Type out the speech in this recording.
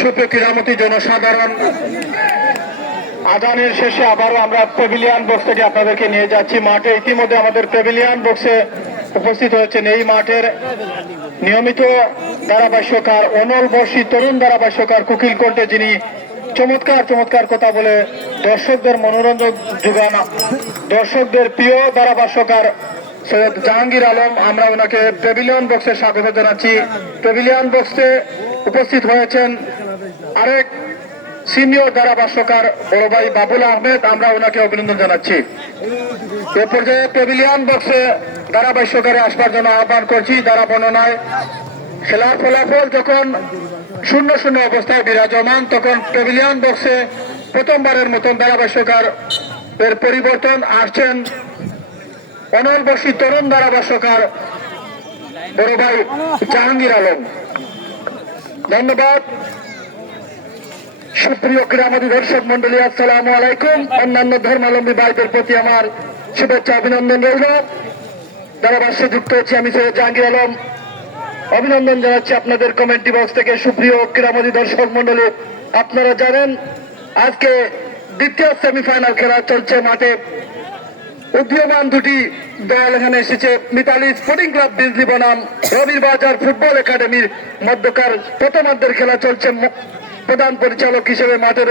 সুপ্রিয় ক্রীড়ামতী জনসাধারণ আজানের শেষে আবারও আমরা পেভিলিয়ান বক্স থেকে আপনাদেরকে নিয়ে যাচ্ছি। মাঠে ইতিমধ্যে আমাদের প্যাভিলিয়ান বক্সে উপস্থিত হয়েছেন। এই মাঠের নিয়মিত ধারাভাষ্যকার অনল বর্ষী তরুণ ধারাভাষ্যকার কুকিল কণ্ঠে যিনি চমৎকার চমৎকার কথা বলে দর্শকদের মনোরঞ্জন যোগান, দর্শকদের প্রিয় ধারাভাষ্যকার সৈয়দ জাহাঙ্গীর আলম, আমরা ওনাকে পেভিলিয়ন বক্সে স্বাগত জানাচ্ছি। প্যাভিলিয়ন বক্সে উপস্থিত হয়েছেন আরেক সিনিয়র ধারাভাষ্যকার বড় ভাই বাবুল আহমেদ, আমরা ওনাকে অভিনন্দন জানাচ্ছি। এ পর্যায়ে প্যাভিলিয়ন বক্সে ধারাভাষ্যকারে আসবার জন্য আহ্বান করছি। ধারা বর্ণনায়, খেলার ফলাফল যখন শূন্য শূন্য অবস্থায় বিরাজমান, তখন প্যাভিলিয়ন বক্সে প্রথমবারের মতন ধারাভাষ্যকার এর পরিবর্তন আসছেন। অনল বসী তরুণ ধারাভাষ্যকার বড় ভাই জাহাঙ্গীর আলম। ধন্যবাদ। সুপ্রিয় ক্রীড়ামোদী দর্শক মন্ডলী আসসালামু আলাইকুম। অন্যান্য ধর্মাবলম্বী ভাইদের প্রতি আমার শুভেচ্ছা, অভিনন্দন রইল। ধারাভাষ্যে যুক্ত হচ্ছি আমি সৈয়দ জাহাঙ্গীর আলম। অভিনন্দন জানাচ্ছি আপনাদের কমেন্ট্রি বক্স থেকে। সুপ্রিয় ক্রীড়ামোদী দর্শক মন্ডলী আপনারা জানেন, আজকে দ্বিতীয় সেমিফাইনাল খেলা চলছে মাঠে। উদীয়মান দুটি দল এখানে এসেছে। মিতালি স্পোর্টিং ক্লাব বিজলি বনাম রবির বাজার ফুটবল একাডেমির মধ্যকার প্রথমার্ধের খেলা চলছে। প্রধান পরিচালক হিসেবে মাঠে রয়েছে